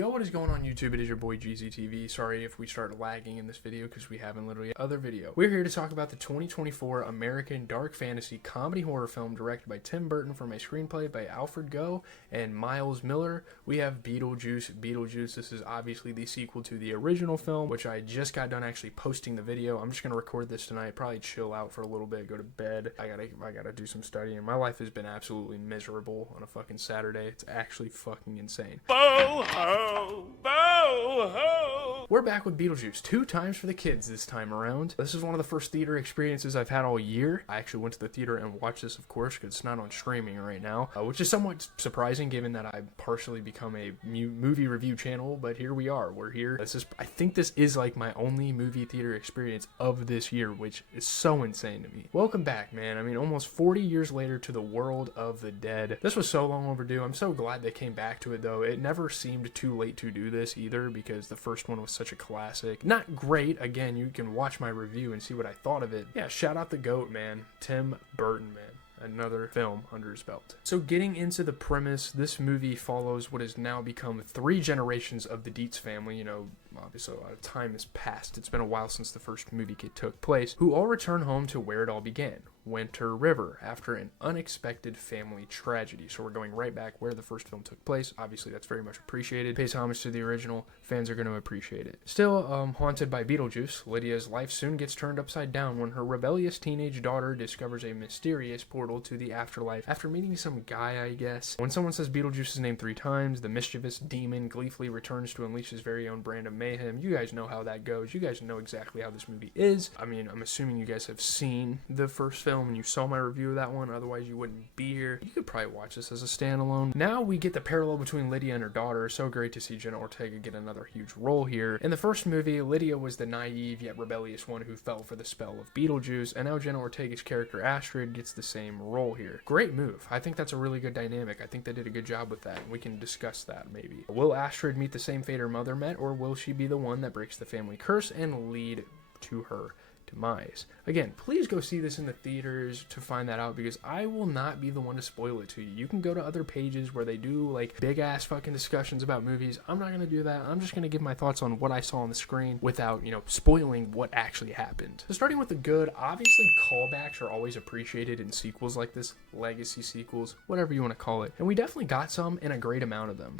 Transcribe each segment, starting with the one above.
Yo, what is going on YouTube? It is your boy GZTV. Sorry if we start lagging in this video because we haven't literally other video. We're here to talk about the 2024 American dark fantasy comedy horror film directed by Tim Burton from a screenplay by Alfred Goh and Miles Miller. We have Beetlejuice Beetlejuice. This is obviously the sequel to the original film, which I just got done actually posting the video. I'm just gonna record this tonight, probably chill out for a little bit, go to bed. I gotta do some studying. My life has been absolutely miserable on a fucking Saturday. It's actually fucking insane. Bo ho! Bo ho! We're back with Beetlejuice, 2 times for the kids this time around. This is one of the first theater experiences I've had all year. I actually went to the theater and watched this, of course, because it's not on streaming right now, which is somewhat surprising given that I've partially become a movie review channel, but here we are. We're here. I think this is like my only movie theater experience of this year, which is so insane to me. Welcome back, man. I mean, almost 40 years later to the world of the dead. This was so long overdue. I'm so glad they came back to it, though. It never seemed too late to do this either, because the first one was such a classic. Not great. Again, you can watch my review and see what I thought of it. Yeah, shout out the GOAT, man. Tim Burton, man. Another film under his belt. So getting into the premise, this movie follows what has now become 3 generations of the Dietz family. You know, obviously a lot of time has passed. It's been a while since the first movie took place, who all return home to where it all began, Winter River, after an unexpected family tragedy. So we're going right back where the first film took place. Obviously, that's very much appreciated. Pays homage to the original. Fans are going to appreciate it. Still haunted by Beetlejuice, Lydia's life soon gets turned upside down when her rebellious teenage daughter discovers a mysterious portal to the afterlife after meeting some guy, I guess. When someone says Beetlejuice's name 3 times, the mischievous demon gleefully returns to unleash his very own brand of mayhem. You guys know how that goes. You guys know exactly how this movie is. I mean, I'm assuming you guys have seen the first film and you saw my review of that one, otherwise you wouldn't be here. You could probably watch this as a standalone. Now we get the parallel between Lydia and her daughter. So great to see Jenna Ortega get another huge role here. In the first movie, Lydia was the naive yet rebellious one who fell for the spell of Beetlejuice, and now Jenna Ortega's character Astrid gets the same role here. Great move. I think that's a really good dynamic. I think they did a good job with that. We can discuss that maybe. Will Astrid meet the same fate her mother met, or will she be the one that breaks the family curse and lead to her demise? Again, please go see this in the theaters to find that out, because I will not be the one to spoil it to you. You can go to other pages where they do like big ass fucking discussions about movies. I'm not gonna do that. I'm just gonna give my thoughts on what I saw on the screen without, you know, spoiling what actually happened. So starting with the good, obviously callbacks are always appreciated in sequels like this, legacy sequels, whatever you want to call it, and we definitely got some and a great amount of them.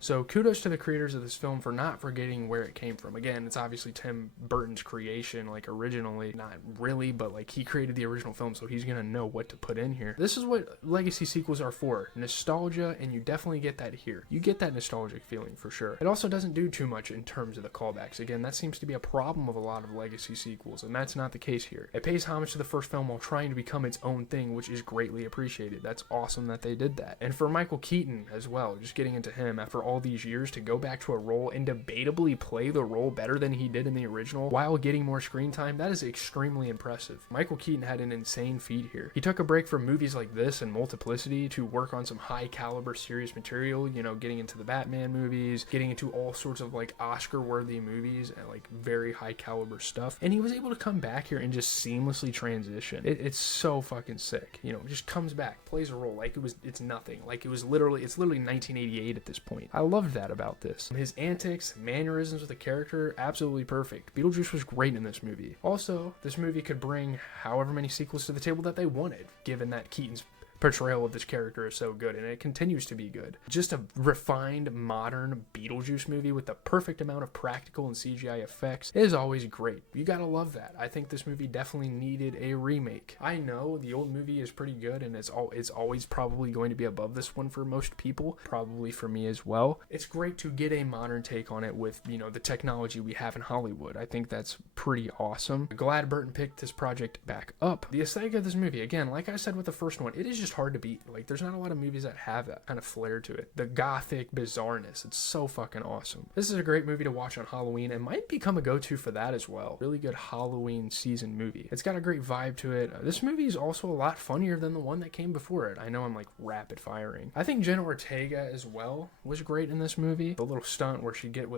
So kudos to the creators of this film for not forgetting where it came from. Again, it's obviously Tim Burton's creation, like originally, not really, but like he created the original film, so he's gonna know what to put in here. This is what legacy sequels are for, nostalgia, and you definitely get that here. You get that nostalgic feeling for sure. It also doesn't do too much in terms of the callbacks. Again, that seems to be a problem of a lot of legacy sequels, and that's not the case here. It pays homage to the first film while trying to become its own thing, which is greatly appreciated. That's awesome that they did that. And for Michael Keaton as well, just getting into him after all these years to go back to a role and debatably play the role better than he did in the original while getting more screen time, that is extremely impressive. Michael Keaton had an insane feat here. He took a break from movies like this and Multiplicity to work on some high caliber serious material, you know, getting into the Batman movies, getting into all sorts of like Oscar worthy movies and like very high caliber stuff, and he was able to come back here and just seamlessly transition. It's so fucking sick, you know, just comes back, plays a role like it's nothing, like it's literally 1988 at this point. I loved that about this. His antics, mannerisms with the character, absolutely perfect. Beetlejuice was great in this movie. Also, this movie could bring however many sequels to the table that they wanted, given that Keaton's portrayal of this character is so good, and it continues to be good. Just a refined, modern Beetlejuice movie with the perfect amount of practical and CGI effects is always great. You gotta love that. I think this movie definitely needed a remake. I know the old movie is pretty good, and it's always probably going to be above this one for most people, probably for me as well. It's great to get a modern take on it with, you know, the technology we have in Hollywood. I think that's pretty awesome. Glad Burton picked this project back up. The aesthetic of this movie, again, like I said with the first one, it is just hard to beat. Like, there's not a lot of movies that have that kind of flair to it. The gothic bizarreness, it's so fucking awesome. This is a great movie to watch on Halloween and might become a go-to for that as well. Really good Halloween season movie. It's got a great vibe to it. This movie is also a lot funnier than the one that came before it. I know I'm like rapid firing. I think Jenna Ortega as well was great in this movie. The little stunt where she got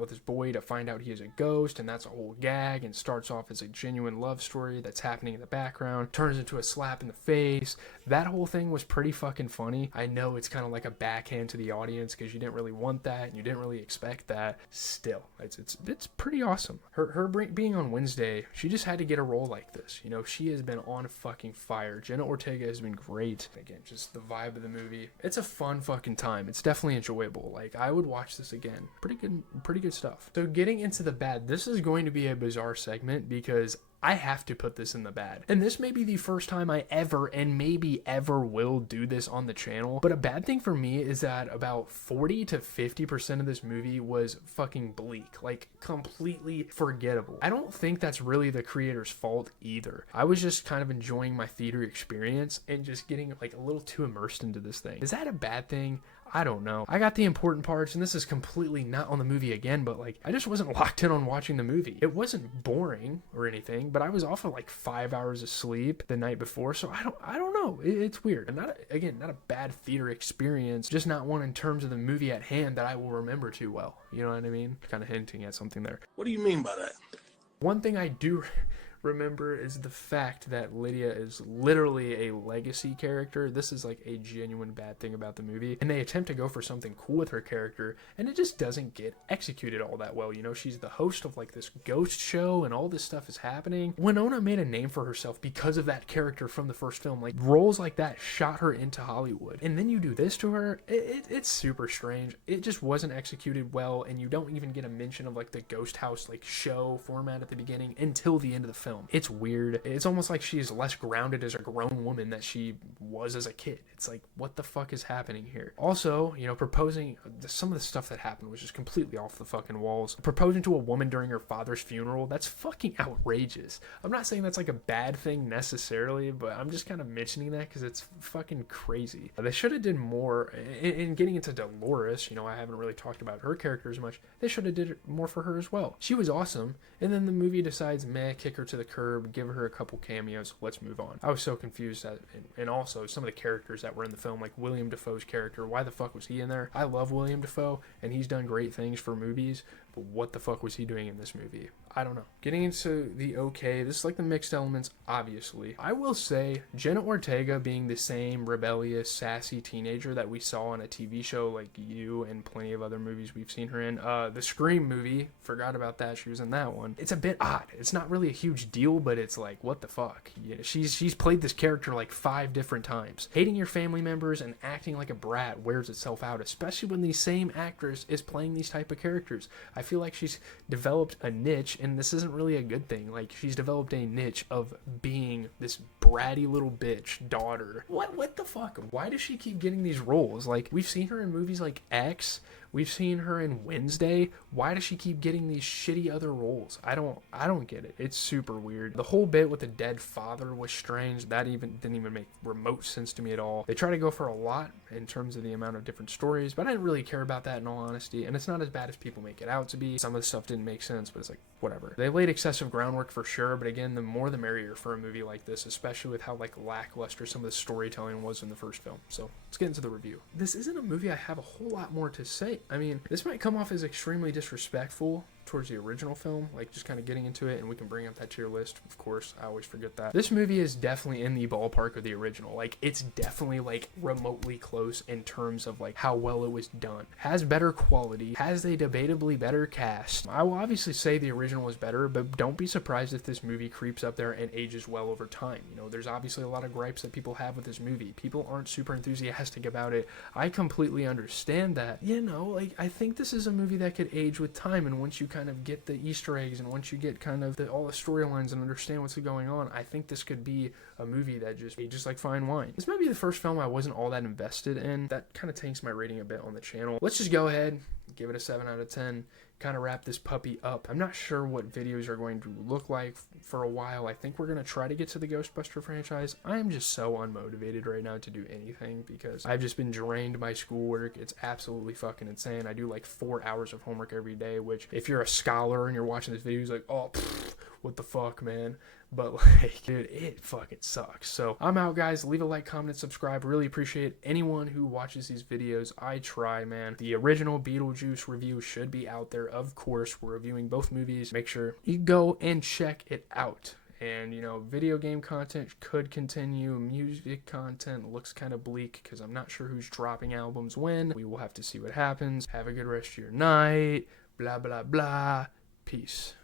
with this boy to find out he is a ghost, and that's a whole gag, and starts off as a genuine love story that's happening in the background, turns into a slap in the face. That whole whole thing was pretty fucking funny. I know it's kind of like a backhand to the audience because you didn't really want that and you didn't really expect that. Still, it's pretty awesome. Her being on Wednesday, she just had to get a role like this. You know, she has been on fucking fire. Jenna Ortega has been great. Again, just the vibe of the movie. It's a fun fucking time. It's definitely enjoyable. Like, I would watch this again. Pretty good stuff. So getting into the bad, this is going to be a bizarre segment because I have to put this in the bad. And this may be the first time I ever and maybe ever will do this on the channel. But a bad thing for me is that about 40 to 50% of this movie was fucking bleak. Like, completely forgettable. I don't think that's really the creator's fault either. I was just kind of enjoying my theater experience and just getting like a little too immersed into this thing. Is that a bad thing? I don't know. I got the important parts, and this is completely not on the movie again, but like, I just wasn't locked in on watching the movie. It wasn't boring or anything, but I was off of like 5 hours of sleep the night before, so I don't know. It's weird. And not a bad theater experience, just not one in terms of the movie at hand that I will remember too well. You know what I mean? Kind of hinting at something there. What do you mean by that? One thing I do remember is the fact that Lydia is literally a legacy character. This is like a genuine bad thing about the movie, and they attempt to go for something cool with her character, and it just doesn't get executed all that well. You know, she's the host of like this ghost show and all this stuff is happening. Winona made a name for herself because of that character from the first film. Like, roles like that shot her into Hollywood, and then you do this to her. It's super strange. It just wasn't executed well, and you don't even get a mention of like the ghost house like show format at the beginning until the end of the film. It's weird. It's almost like she's less grounded as a grown woman that she was as a kid. It's like, what the fuck is happening here? Also, you know, proposing, some of the stuff that happened was just completely off the fucking walls. Proposing to a woman during her father's funeral, that's fucking outrageous. I'm not saying that's like a bad thing necessarily, but I'm just kind of mentioning that because it's fucking crazy. They should have did more in getting into Dolores. You know, I haven't really talked about her character as much. They should have did more for her as well. She was awesome, and then the movie decides, meh, kick her to the curb, give her a couple cameos, let's move on. I was so confused at, and also some of the characters that were in the film, like William Dafoe's character, why the fuck was he in there? I love William Dafoe, and he's done great things for movies, but what the fuck was he doing in this movie? I don't know. Getting into the okay, this is like the mixed elements, obviously. I will say, Jenna Ortega being the same rebellious, sassy teenager that we saw in a TV show like You and plenty of other movies we've seen her in. The Scream movie, forgot about that, she was in that one. It's a bit odd. It's not really a huge deal, but it's like, what the fuck? You know, she's played this character like 5 different times. Hating your family members and acting like a brat wears itself out, especially when the same actress is playing these type of characters. I feel like she's developed a niche, and this isn't really a good thing. Like, she's developed a niche of being this bratty little bitch daughter. What the fuck? Why does she keep getting these roles? Like, we've seen her in movies like X. We've seen her in Wednesday. Why does she keep getting these shitty other roles? I don't get it. It's super weird. The whole bit with the dead father was strange. That didn't even make remote sense to me at all. They try to go for a lot in terms of the amount of different stories, but I didn't really care about that in all honesty, and it's not as bad as people make it out to be. Some of the stuff didn't make sense, but it's like, whatever. They laid excessive groundwork for sure, but again, the more the merrier for a movie like this, especially with how like lackluster some of the storytelling was in the first film. So let's get into the review. This isn't a movie I have a whole lot more to say. I mean, this might come off as extremely disrespectful towards the original film, like just kind of getting into it, and we can bring up that tier list, of course. I always forget that. This movie is definitely in the ballpark of the original. Like, it's definitely like remotely close in terms of like how well it was done. Has better quality, has a debatably better cast. I will obviously say the original was better, but don't be surprised if this movie creeps up there and ages well over time. You know, there's obviously a lot of gripes that people have with this movie. People aren't super enthusiastic about it. I completely understand that. You know, like, I think this is a movie that could age with time, and once you kind of get the Easter eggs and once you get kind of all the storylines and understand what's going on, I think this could be a movie that just ages like fine wine. This might be the first film I wasn't all that invested in. That kind of tanks my rating a bit on the channel. Let's just go ahead, give it a 7 out of 10. Kind of wrap this puppy up. I'm not sure what videos are going to look like for a while. I think we're going to try to get to the Ghostbuster franchise. I am just so unmotivated right now to do anything because I've just been drained by schoolwork. It's absolutely fucking insane. I do like 4 hours of homework every day, which if you're a scholar and you're watching this video, it's like, oh, what the fuck, man? But like, dude, it fucking sucks. So I'm out, guys. Leave a like, comment, and subscribe. Really appreciate anyone who watches these videos. I try, man. The original Beetlejuice review should be out there. Of course, we're reviewing both movies. Make sure you go and check it out. And, you know, video game content could continue. Music content looks kind of bleak because I'm not sure who's dropping albums when. We will have to see what happens. Have a good rest of your night. Blah, blah, blah. Peace.